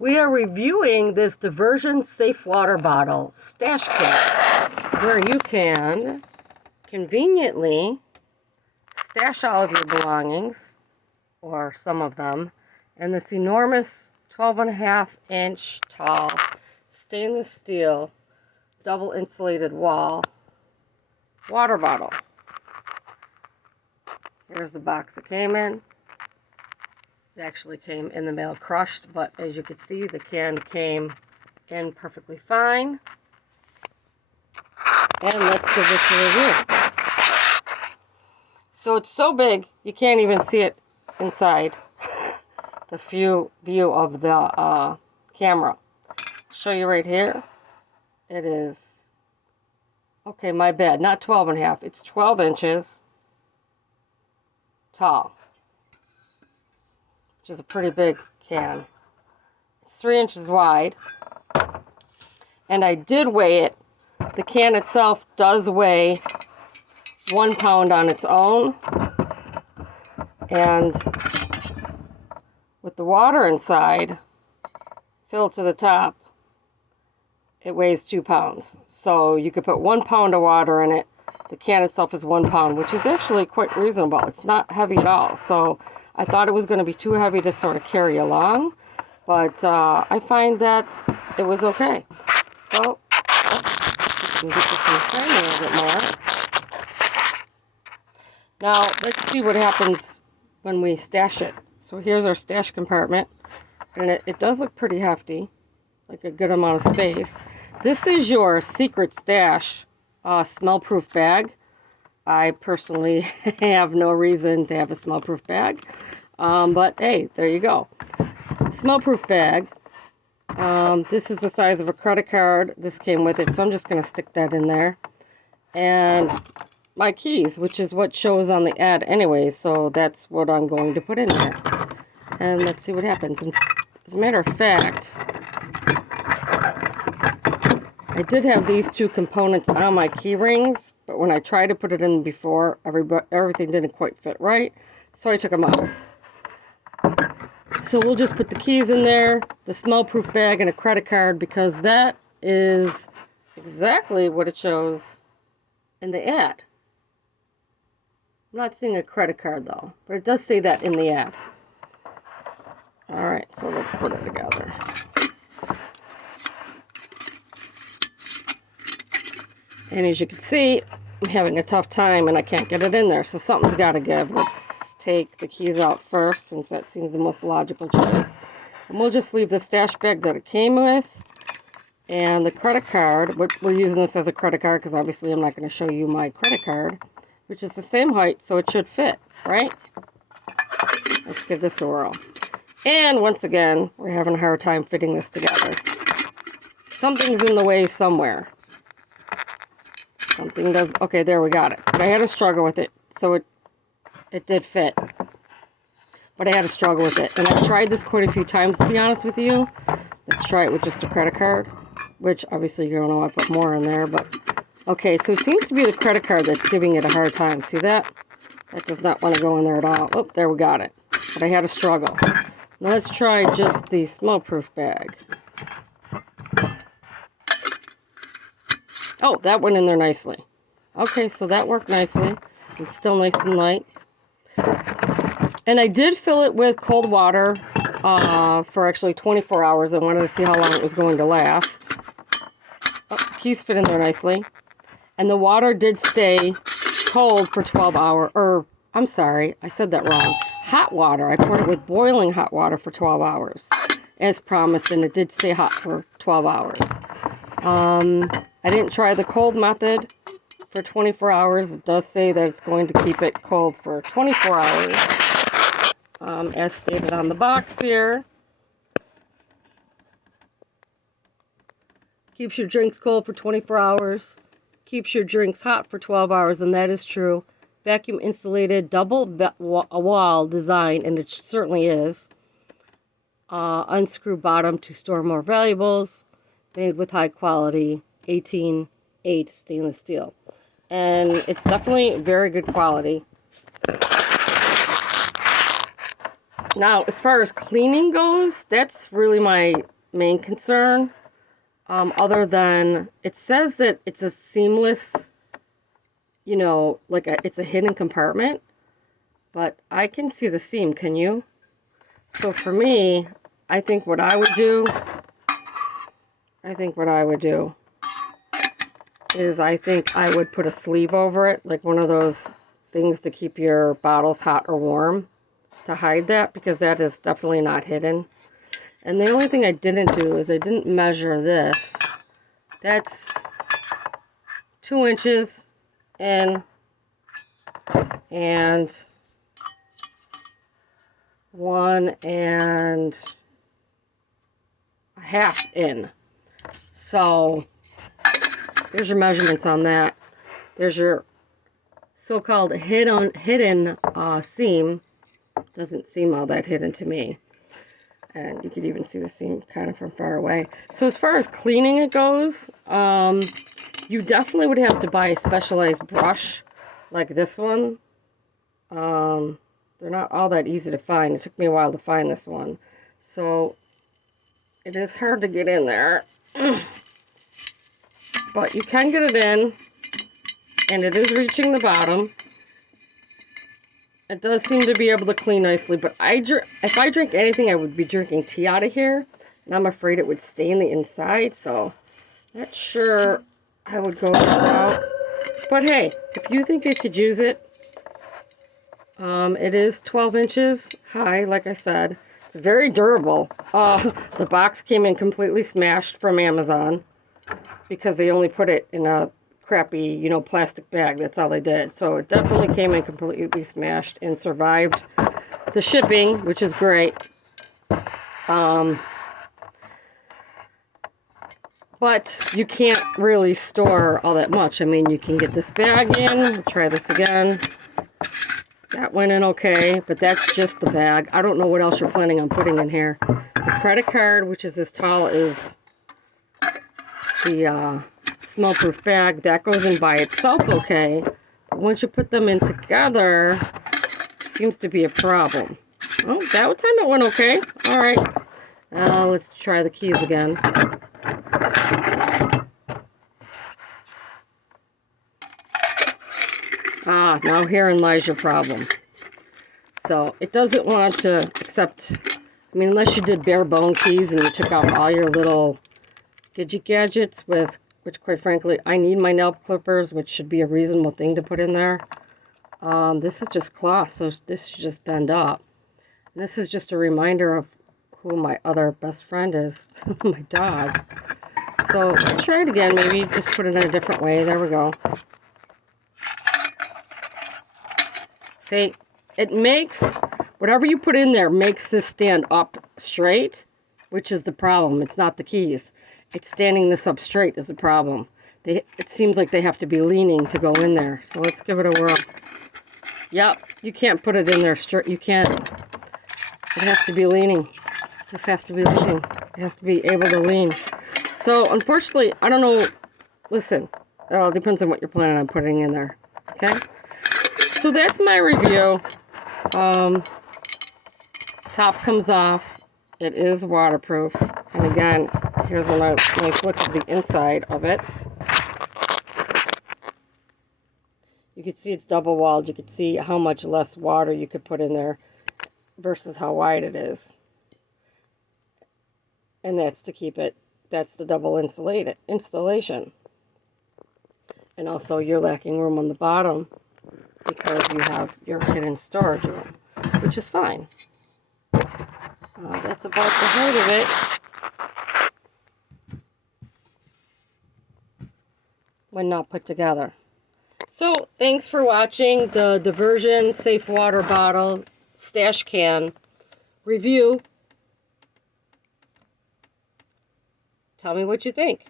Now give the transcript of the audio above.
We are reviewing this diversion safe water bottle stash kit where you can conveniently stash all of your belongings, or some of them, in this enormous 12.5-inch tall stainless steel double insulated wall water bottle. Here's the box it came in. It actually came in the mail crushed, but as you can see, the can came in perfectly fine. And let's give this a review. So it's so big, you can't even see it inside the view of the camera. I'll show you right here. It is, okay, my bad, not 12.5, it's 12 inches tall, which is a pretty big can. It's 3 inches wide, and I did weigh it. The can itself does weigh 1 pound on its own, and with the water inside filled to the top, it weighs 2 pounds. So you could put 1 pound of water in it. The can itself is 1 pound, which is actually quite reasonable. It's not heavy at all. So I thought it was going to be too heavy to sort of carry along, but I find that it was okay. So we can get this in frame a little bit more. Now let's see what happens when we stash it. So here's our stash compartment, and it does look pretty hefty, like a good amount of space. This is your secret stash smell-proof bag. I personally have no reason to have a smell-proof bag, but hey, there you go. Smell-proof bag. This is the size of a credit card. This came with it, so I'm just going to stick that in there. And my keys, which is what shows on the ad anyway, so that's what I'm going to put in there. And let's see what happens. And as a matter of fact, I did have these two components on my key rings, but when I tried to put it in before, everything didn't quite fit right, so I took them off. So we'll just put the keys in there, the smell-proof bag, and a credit card, because that is exactly what it shows in the ad. I'm not seeing a credit card though, but it does say that in the ad. Alright, so let's put it together. And as you can see, I'm having a tough time and I can't get it in there, so something's got to give. Let's take the keys out first, since that seems the most logical choice. And we'll just leave the stash bag that it came with. And the credit card, we're using this as a credit card because obviously I'm not going to show you my credit card, which is the same height, so it should fit, right? Let's give this a whirl. And once again, we're having a hard time fitting this together. Something's in the way somewhere. Something does, okay, there we got it. But I had a struggle with it, so it did fit. But I had a struggle with it. And I've tried this quite a few times, to be honest with you. Let's try it with just a credit card, which obviously you're going to want to put more in there, but okay, so it seems to be the credit card that's giving it a hard time. See that? That does not want to go in there at all. Oh, there we got it. But I had a struggle. Now let's try just the smell-proof bag. Oh, that went in there nicely. Okay, so that worked nicely. It's still nice and light. And I did fill it with cold water for actually 24 hours. I wanted to see how long it was going to last. Oh, keys fit in there nicely. And the water did stay cold for 12 hours. Or, I'm sorry, I said that wrong. Hot water. I poured it with boiling hot water for 12 hours, as promised, and it did stay hot for 12 hours. I didn't try the cold method for 24 hours. It does say that it's going to keep it cold for 24 hours, as stated on the box here. Keeps your drinks cold for 24 hours. Keeps your drinks hot for 12 hours, and that is true. Vacuum insulated double wall design, and it certainly is. Unscrew bottom to store more valuables. Made with high quality 18-8 stainless steel. And it's definitely very good quality. Now, as far as cleaning goes, that's really my main concern. Other than, it says that it's a seamless, you know, like it's a hidden compartment. But I can see the seam, can you? So for me, I think what I would do is I think I would put a sleeve over it, like one of those things to keep your bottles hot or warm, to hide that, because that is definitely not hidden. And the only thing I didn't do is I didn't measure this. That's 2 inches in and 1.5 in. So there's your measurements on that. There's your so-called hidden seam. Doesn't seem all that hidden to me. And you could even see the seam kind of from far away. So as far as cleaning it goes, you definitely would have to buy a specialized brush like this one. They're not all that easy to find. It took me a while to find this one. So it is hard to get in there. But you can get it in. And it is reaching the bottom. It does seem to be able to clean nicely. But if I drink anything, I would be drinking tea out of here. And I'm afraid it would stain the inside. So not sure I would go that route. But hey, if you think you could use it, it is 12 inches high, like I said. It's very durable. The box came in completely smashed from Amazon because they only put it in a crappy, you know, plastic bag. That's all they did. So it definitely came in completely smashed and survived the shipping, which is great. But you can't really store all that much. I mean, you can get this bag in. Try this again. That went in okay, but that's just the bag. I don't know what else you're planning on putting in here. The credit card, which is as tall as the smell-proof bag, that goes in by itself okay. But once you put them in together, it seems to be a problem. Oh, that time it went okay. All right. Let's try the keys again. Now herein lies your problem. So it doesn't want to accept, I mean, unless you did bare bone keys and you took out all your little gadgets with, which quite frankly, I need my nail clippers, which should be a reasonable thing to put in there. This is just cloth, so this should just bend up. And this is just a reminder of who my other best friend is, my dog. So let's try it again, maybe just put it in a different way. There we go. See, it makes, whatever you put in there makes this stand up straight, which is the problem. It's not the keys. It's standing this up straight is the problem. It seems like they have to be leaning to go in there. So let's give it a whirl. Yep, you can't put it in there straight. You can't. It has to be leaning. This has to be leaning. It has to be able to lean. So unfortunately, I don't know. Listen, it all depends on what you're planning on putting in there. Okay? So that's my review. Top comes off. It is waterproof. And again, here's a nice look at the inside of it. You can see it's double walled. You can see how much less water you could put in there versus how wide it is. And that's to keep it, that's the double installation. And also you're lacking room on the bottom because you have your hidden storage room, which is fine. That's about the height of it when not put together. So thanks for watching the Diversion Safe Water Bottle Stash Can review. Tell me what you think.